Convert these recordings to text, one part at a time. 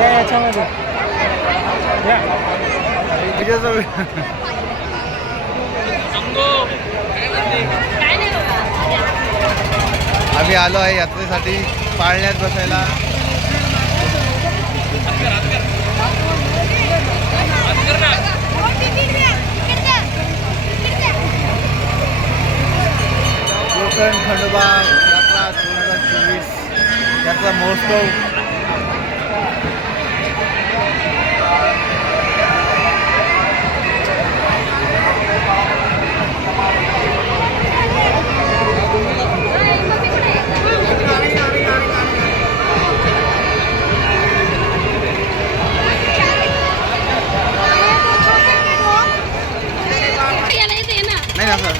याच्यामध्ये आम्ही आलो आहे यात्रेसाठी पाळण्यात बसायला. कोकण खंडोबा यात्रा दोन हजार चोवीस यात्रा महोत्सव नाही ना सर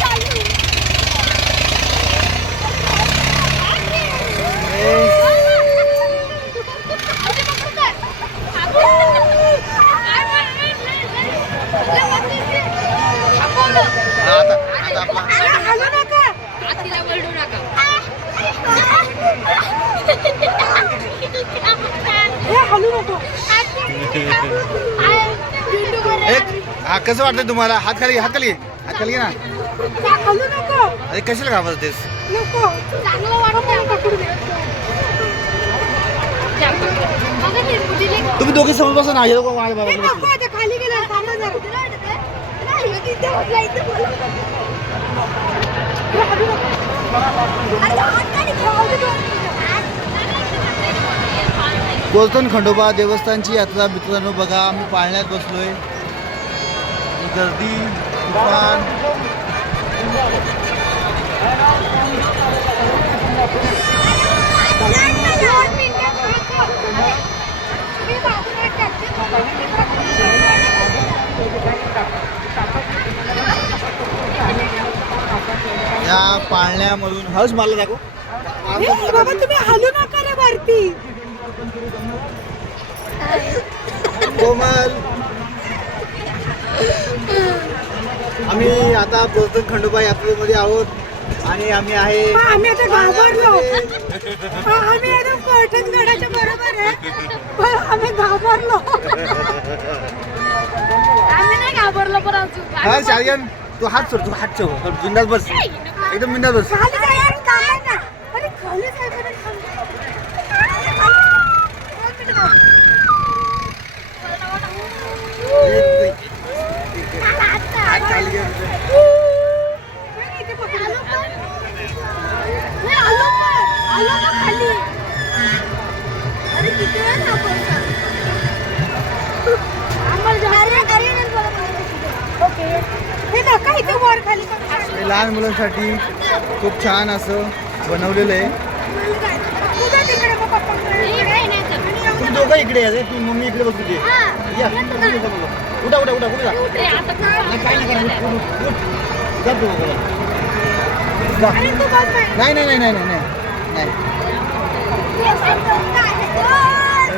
हा, आता आता आपला एक हा कसं वाटतं तुम्हाला? हात खाली हात खाली. हात खाली घे ना. अरे कशाला पकडू दे तुम्ही दोघे समोर बसा ना. हे लोकं माझ्या. कोलतन खंडोबा देवस्थानची यात्रा मित्रांनो बघा आम्ही पाळण्यात बसलोय. गर्दी तुफान। या पाळण्यामधून हस मला दाखव बाबा तुम्ही हलू नका रे वरती. कोमल आम्ही आता कोलतन खंडोबा यात्रेमध्ये आहोत. आणि आम्ही आहे हा, आम्ही आता घाबरलो हा, आम्ही एकदम कर्टन गडाच्या बरोबर आहे. पण आम्ही घाबरलो आम्ही नाही घाबरलो पण अजून हा तू हात सोड तू हात ठेव बिंदास बस. एकदम बिंदास बस. खाली. अरे खाली बरं, खाली. दोन मिनिटं थांब. हात खाली घे. नाही, इथे पकड. नाही, आलो पण. आलो ना खाली. अरे किती वेळ थांबायचं? आम्हाला जास्त- ओके. हे नका इथे वर खाली करू. हे लहान मुलांसाठी खूप छान असं बनवलेलं आहे. तुम्ही दोघं इकडे या. तुम्ही मम्मी इकडे बसू दे. या. उठा उठा उठा कुठे जा? काय नाही. जा तू. नाही नाही नाही नाही नाही.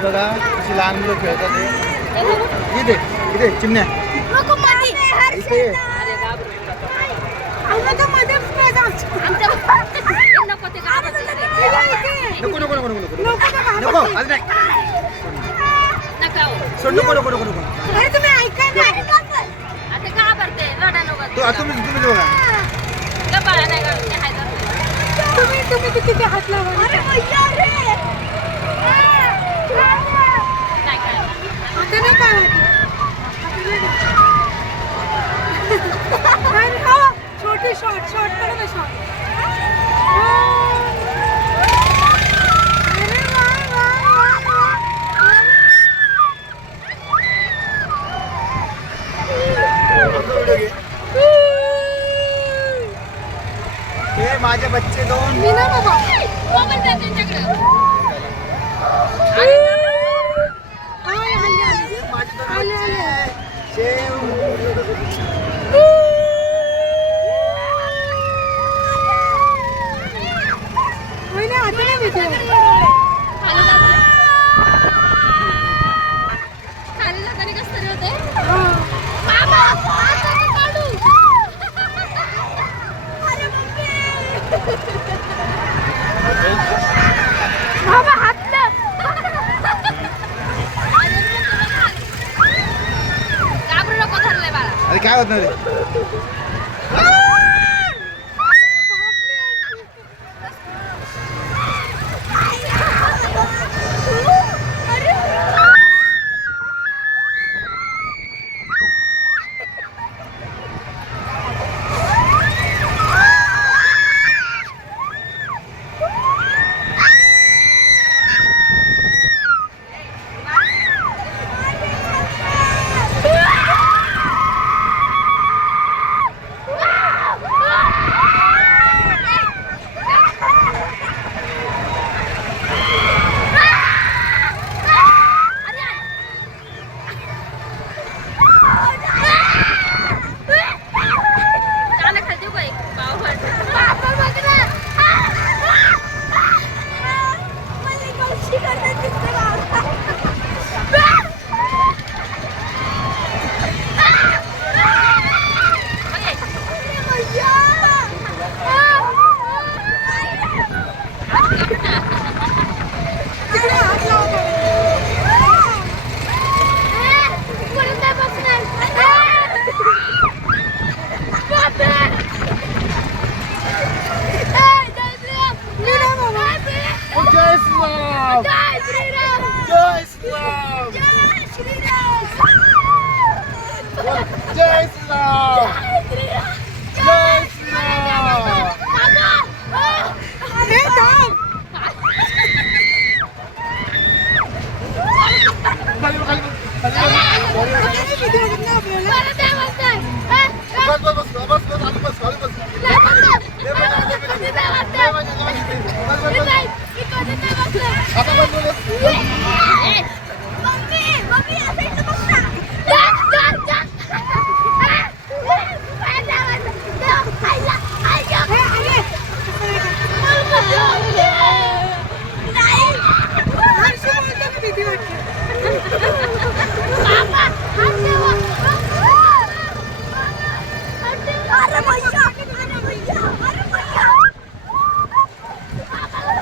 बघा कशी लहान मुलं खेळतात. इथे इथे चिमण्या. इथे ये. आम्हाला तर मध्येच नाही जायचं. इथे, इथे. नको नको नको नको नको. नको ना नको घाबरते. आज नाही सोड नको नको नको नको. अरे तुम्ही ऐका ना. तू आता तुम्ही तुम्ही बघा तुम्ही तुम्ही किती हात लावा. अरे भैया रे आता नाही काय वाटत. अरे हो, छोटी शॉर्ट शॉर्ट करा ना शॉर्ट अरे वा वा वा वा हे माझे बच्चे दोन मी ना बाबा आले, आले, आले. माझे दोन आले, आले. बच्चे शेव वहिनी, आता नाही भेटले. हा. बाबा हातलं घाबरू नको धरलंय बाळा अरे काय होत नाही रे चाला खाली देऊ का एक पावभाट? बाबा बघ ना. मला गोष्टी करतात दिसते बाबा. जय श्रीराम जय श्रीराम जय श्रीराम जय श्रीराम जय श्रीराम जय श्रीराम जय श्रीराम अरे थांब खाली बघ, खाली बघ, खाली बघ. मला ते म्हणताय. ए, ए, बस बस बस बस बस खाली बस खाली बस नाही म्हणताय. लय मजा आली, लय मजा आली. तिथे लय म्हणताय. मजा आली. बस, बस, तिथे, बस. इकडे तिथे म्हणताय. आता बस बस, बस. ए, मम्मी, मम्मी, असं इथं बघ ना. जा, जा, जा. ए, ए, बाहेर जा, बाहेर जा. जा, आईला, आईला. मला जाऊ दे. नाही. बाबा, हात ठेवा. अरे भैया, अरे भैया, अरे भैया. ए, हात घ्या ना इकडं.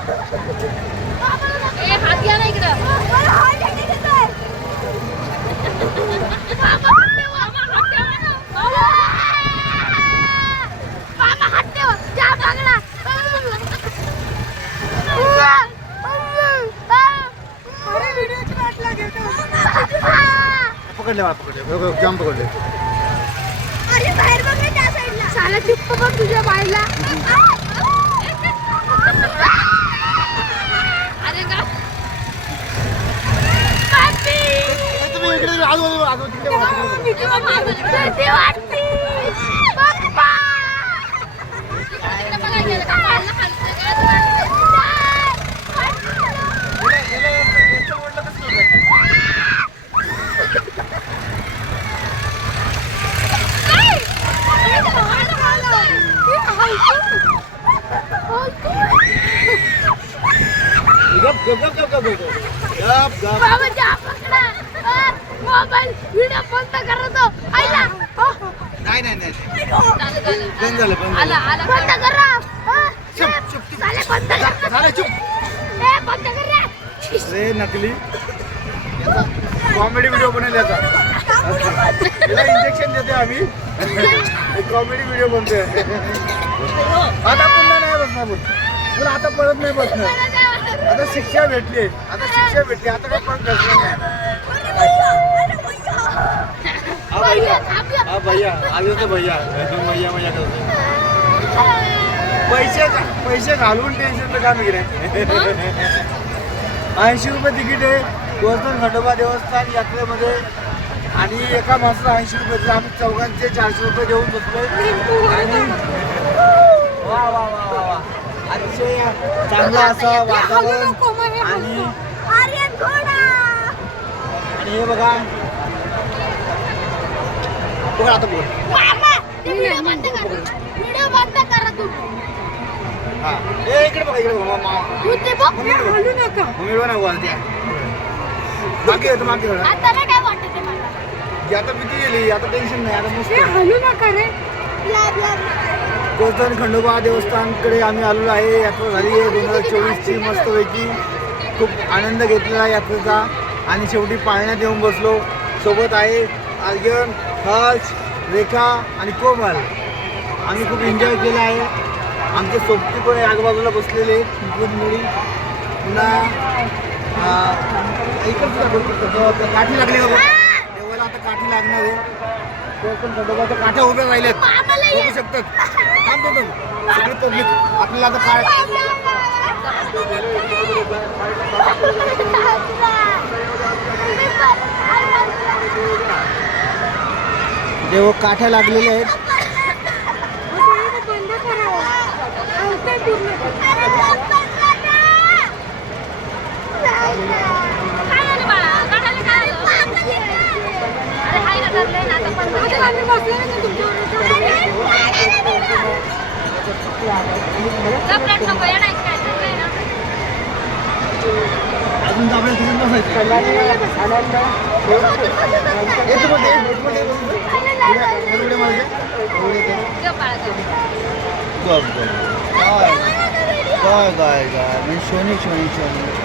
मला हात घ्या इकडं. बाबा, हात ठेवा. हात ठेवा ना. बाबा, हात ठेवा. जा बागडा. पकडले मला पकडले. जाम पकडले. अरे बाहेर बघ त्या साईडला साला चुप्प बघ तुझ्या बाईला. गप गप गप गप गप गप. गप बाबा जा पकडा मोबाईल व्हिडिओ बंद करतो आईला हो. नाही नाही नाही. हो. बंद झालं बंद झालं. बंद करा. चुप चुप चुप. झाले बंद करा. झाले चुप. ए बंद करा. रे नकली. हो. कॉमेडी व्हिडिओ बनवले आता इंजेक्शन देते आम्ही. कॉमेडी व्हिडिओ बनते आता पुन्हा नाही बसणार बोल. तुला आता परत नाही बसणार. आता शिक्षा भेटली. आता शिक्षा भेटली. आता काय पण करणार नाही. हा भैया. हा भैया. आले होते भैया. दोन भैया भैया करतो पैसे पैसे घालून टेन्शन काम गिरे ऐंशी रुपये तिकीट आहे. गोवर्धन खंडोबा देवस्थान यात्रेमध्ये आणि एका माणसाला ऐंशी रुपये आम्ही चौघांचे चारशे रुपये देऊन बसलोय. आणि वा वा वा वा वा. अतिशय चांगलं असं वातावरण आणि आणि हे बघा. पकड आता पकड हा. ए इकडे बघा इकडे बघा मम्मी बघा. ना त्या मागे येतो मागे आता आता टेन्शन नाही आता मस्त हलू नका रे. ब्ला खंडोबा देवस्थानकडे आम्ही आलेलो आहे. यात्रा झाली आहे. दोन हजार चोवीसची मस्तपैकी खूप आनंद घेतलेला आहे यात्रेचा. आणि शेवटी पाळण्यात येऊन बसलो. सोबत आहे आर्यन हर्ष रेखा आणि कोमल. आम्ही खूप एन्जॉय केला आहे. आमचे सोबती पण आजूबाजूला बसलेले आहेत. मुली पुन्हा ऐकत काठी लागली का देवाला आता काठी लागणार आहे. गोवर्धन खंडोबाच्या काठ्या उभ्या राहिल्यात. बघू शकतात. थांब थांब, थांब. सगळे पब्लिक आपल्याला आता काय देव काठ्या लागलेल्या आहेत बंद करावं अंगठा पूर्ण अजून तर आपल्याला तिथे बसायचं येतो मध्ये येतो मध्ये एवढे माझे गप गप काय? काय म्हणजे शोनी शोनी शोनी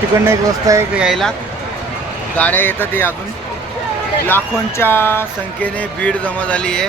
तिकडनं एक रस्ता आहे का यायला. गाड्या येतात हे अजून. लाखोंच्या संख्येने भीड जमा झाली आहे.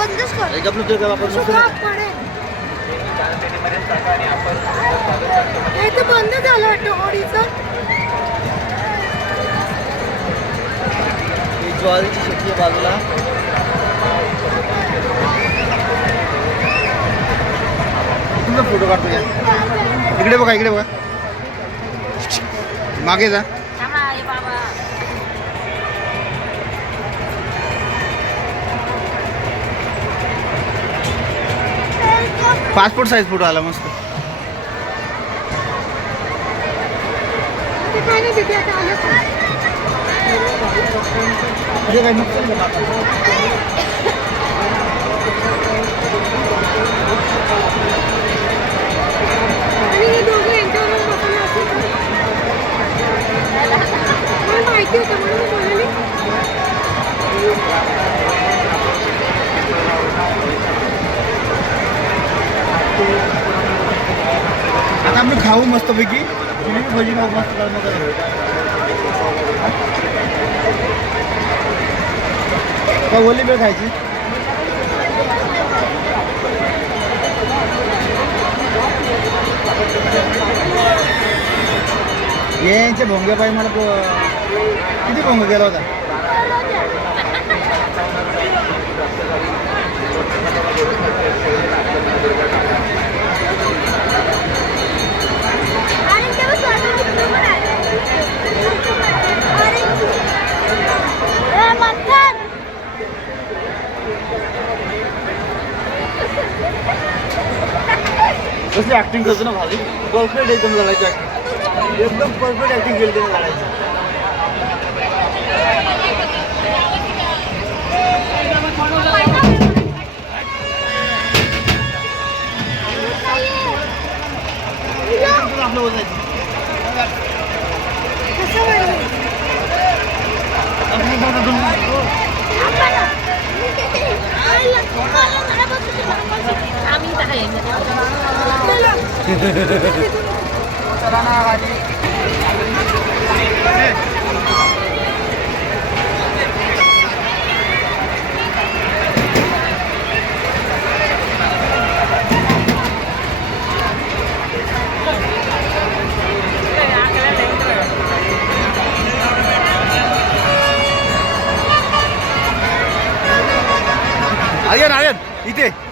बंदच कर. हे तर बंद झालं वाटतं होडीचं ही ज्वारीची शेती बाजूला. फोटो काढतो या. इकडे बघा इकडे बघा. मागे जा. पासपोर्ट साईज फोटो आला मस्त. काय नाही तिथे आता आलं का? म्हणजे काय नुकसान झालं आता? आणि हे दोघं यांच्यावर बसून असं का? मला माहिती होतं म्हणून मी बोलली आता आपण खाऊ मस्तपैकी तुम्ही मस्त गरम काय ओली बेळ खायची? यांचे भोंगे पायी मला किती भोंग गेला होता आणि तेव्हा स्वतः मित्र पण आले. अरे. ए, मंथन. कसली ऍक्टिंग करतो ना भाजी परफेक्ट एकदम झाडायची ऍक्टिंग एकदम परफेक्ट ऍक्टिंग केली त्याने झाडायची आपलं बोलायचं चला ना आवाजी Ayan, ayan. Ite.